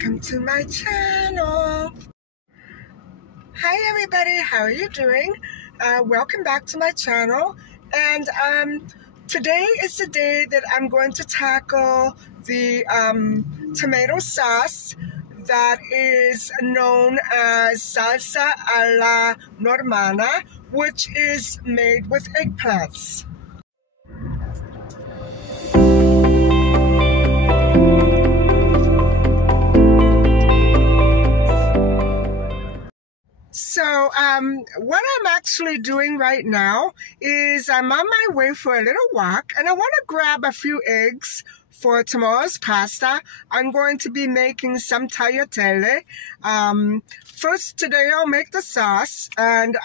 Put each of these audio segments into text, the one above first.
welcome to my channel. Hi everybody, how are you doing? Welcome back to my channel. And today is the day that I'm going to tackle the tomato sauce that is known as salsa alla norma, which is made with eggplants. So what I'm actually doing right now is I'm on my way for a little walk, and I want to grab a few eggs for tomorrow's pasta. I'm going to be making some tagliatelle. First, today I'll make the sauce, and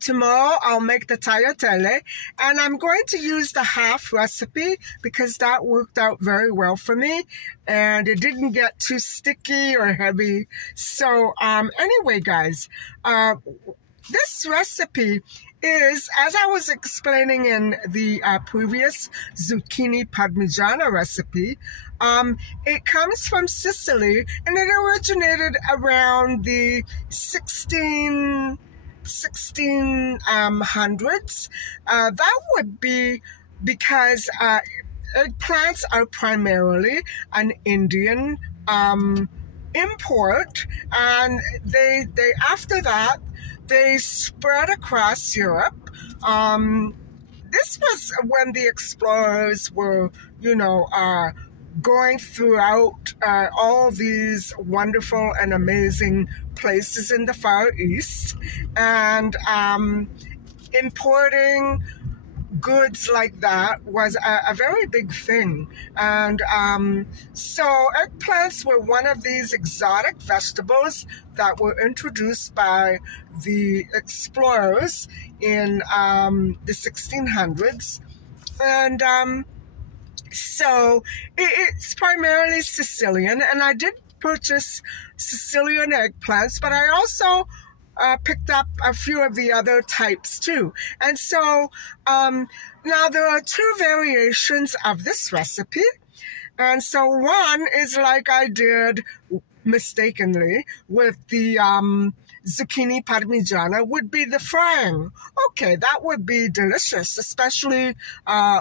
tomorrow I'll make the tagliatelle, and I'm going to use the half recipe because that worked out very well for me and it didn't get too sticky or heavy. So anyway guys, this recipe is, as I was explaining in the previous zucchini parmigiana recipe, it comes from Sicily, and it originated around the 1600s. That would be because eggplants are primarily an Indian import, and they after that they spread across Europe. This was when the explorers were, going throughout all these wonderful and amazing places in the Far East, and importing goods like that was a very big thing. And so eggplants were one of these exotic vegetables that were introduced by the explorers in the 1600s. And so it's primarily Sicilian, and I did purchase Sicilian eggplants, but I also picked up a few of the other types too. And so now there are two variations of this recipe. And so one is like I did mistakenly with the zucchini parmigiana, would be the frying. Okay, that would be delicious, especially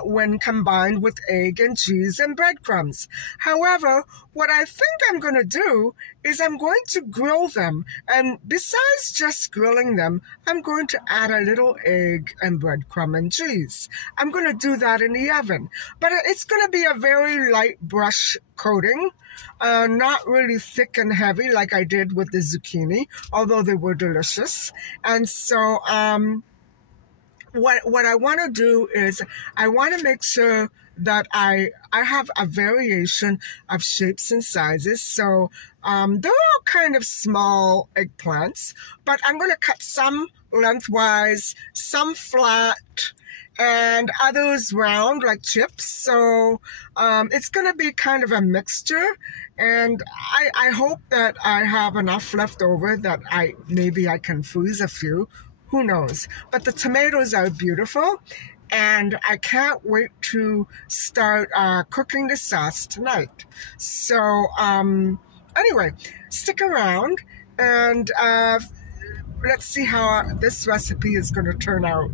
when combined with egg and cheese and breadcrumbs. However, what I think I'm going to do is I'm going to grill them. And besides just grilling them, I'm going to add a little egg and breadcrumb and cheese. I'm going to do that in the oven. But it's going to be a very light brush coating. Not really thick and heavy like I did with the zucchini, although they were delicious. And so what I want to do is I want to make sure that I have a variation of shapes and sizes. So they're all kind of small eggplants, but I'm going to cut some lengthwise, some flat, and others round like chips. So it's going to be kind of a mixture, and I hope that I have enough left over that maybe I can freeze a few. Who knows? But the tomatoes are beautiful, and I can't wait to start cooking the sauce tonight. So anyway, stick around, and let's see how this recipe is going to turn out.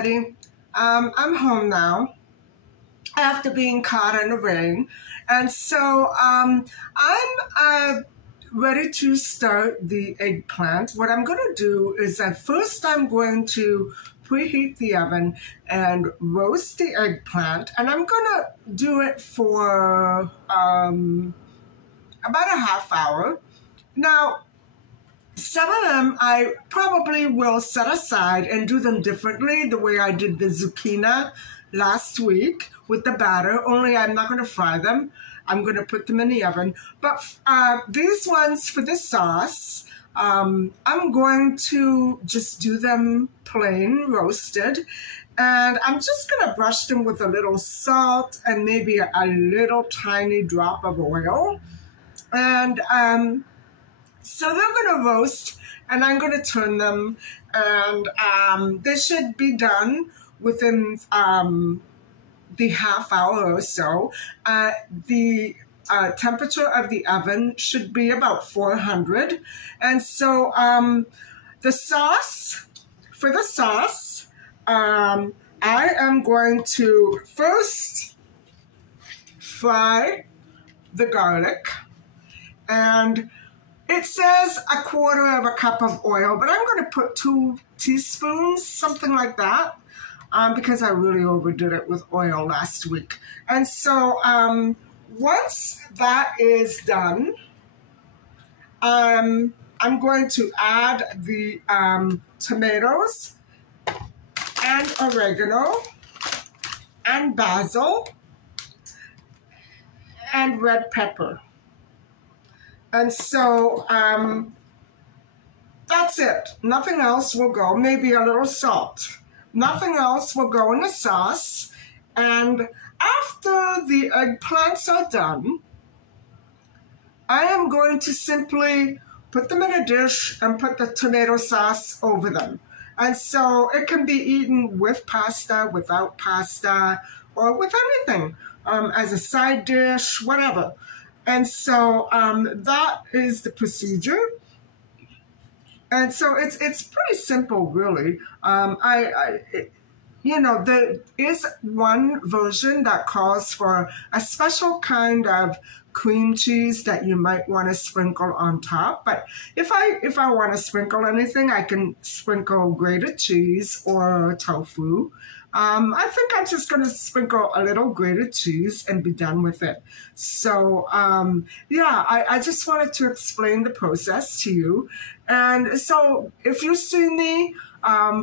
everybody. I'm home now. after being caught in the rain. And so I'm ready to start the eggplant. What I'm going to do is that first I'm going to preheat the oven and roast the eggplant. And I'm going to do it for about a half hour. Now, some of them I probably will set aside and do them differently, the way I did the zucchini last week with the batter, only I'm not going to fry them. I'm going to put them in the oven. But these ones for the sauce, I'm going to just do them plain roasted. And I'm just going to brush them with a little salt and maybe a little tiny drop of oil. And so they're going to roast, and I'm going to turn them, and they should be done within the half hour or so. The temperature of the oven should be about 400. And so the sauce, for the sauce, I am going to first fry the garlic, and it says a quarter of a cup of oil, but I'm going to put 2 teaspoons, something like that, because I really overdid it with oil last week. And so once that is done, I'm going to add the tomatoes and oregano and basil and red pepper. And so that's it. Nothing else will go. Maybe a little salt. Nothing else will go in the sauce. And after the eggplants are done, I am going to simply put them in a dish and put the tomato sauce over them. And so it can be eaten with pasta, without pasta, or with anything, as a side dish, whatever. And so that is the procedure. And so it's pretty simple, really. There is one version that calls for a special kind of cream cheese that you might want to sprinkle on top. But if I want to sprinkle anything, I can sprinkle grated cheese or tofu. I think I'm just going to sprinkle a little grated cheese and be done with it. So, I just wanted to explain the process to you. And so if you see me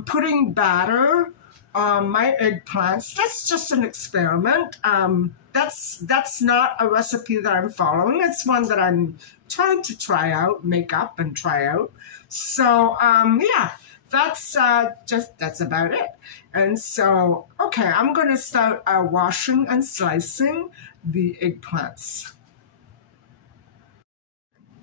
putting batter on my eggplants, that's just an experiment. That's not a recipe that I'm following. It's one that I'm trying to try out, make up and try out. So, that's about it. And so, okay, I'm going to start washing and slicing the eggplants.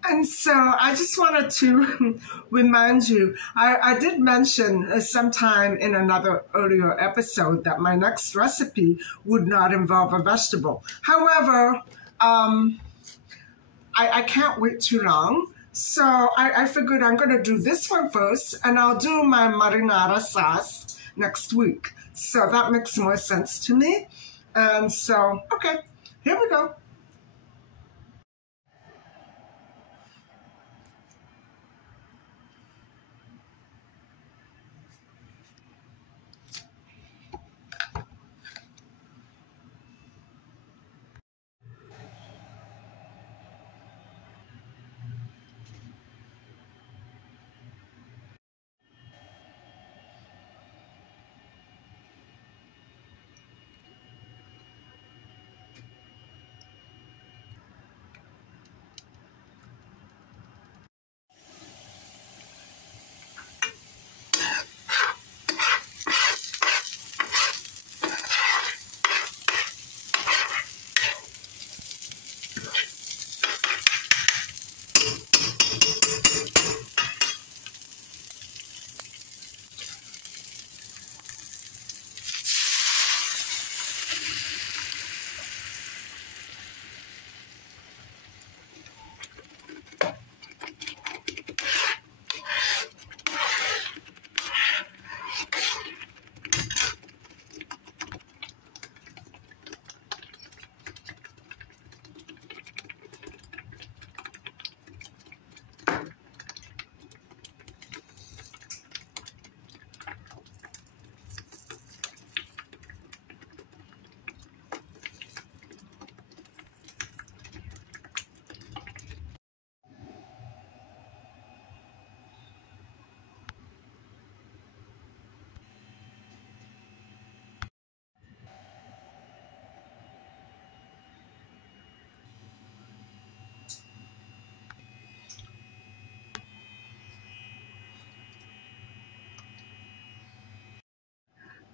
And so I just wanted to remind you, I did mention sometime in another earlier episode that my next recipe would not involve a vegetable. However, I can't wait too long. So I figured I'm going to do this one first, and I'll do my marinara sauce next week. So that makes more sense to me. And so, okay, here we go.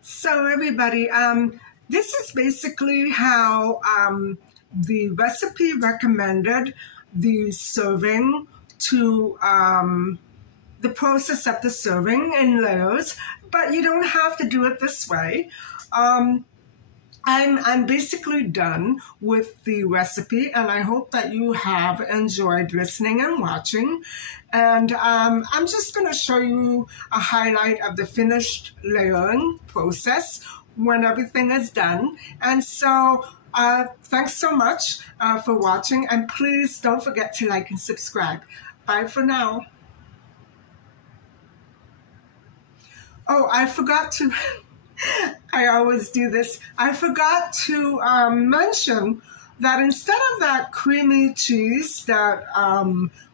So everybody, this is basically how the recipe recommended the serving to the process of the serving in layers, but you don't have to do it this way. I'm basically done with the recipe, and I hope that you have enjoyed listening and watching. And I'm just going to show you a highlight of the finished layering process when everything is done. And so thanks so much for watching, and please don't forget to like and subscribe. Bye for now. Oh, I forgot to... I always do this. I forgot to mention that instead of that creamy cheese that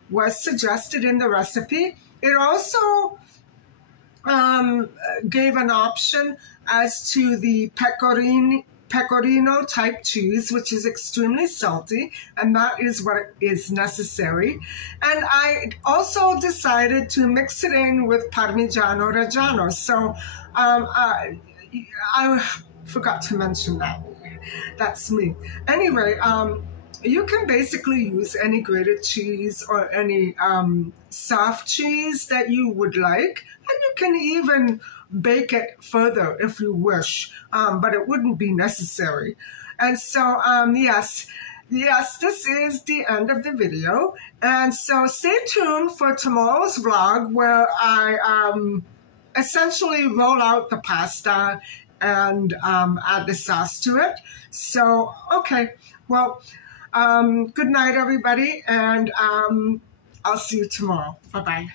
was suggested in the recipe, it also gave an option as to the pecorino type cheese, which is extremely salty, and that is what is necessary. And I also decided to mix it in with parmigiano reggiano. So I forgot to mention that. That's me. Anyway, you can basically use any grated cheese or any soft cheese that you would like, and you can even bake it further if you wish, but it wouldn't be necessary. And so, yes, this is the end of the video. And so stay tuned for tomorrow's vlog where I essentially roll out the pasta and add the sauce to it. So, okay, well, good night, everybody, and I'll see you tomorrow. Bye-bye.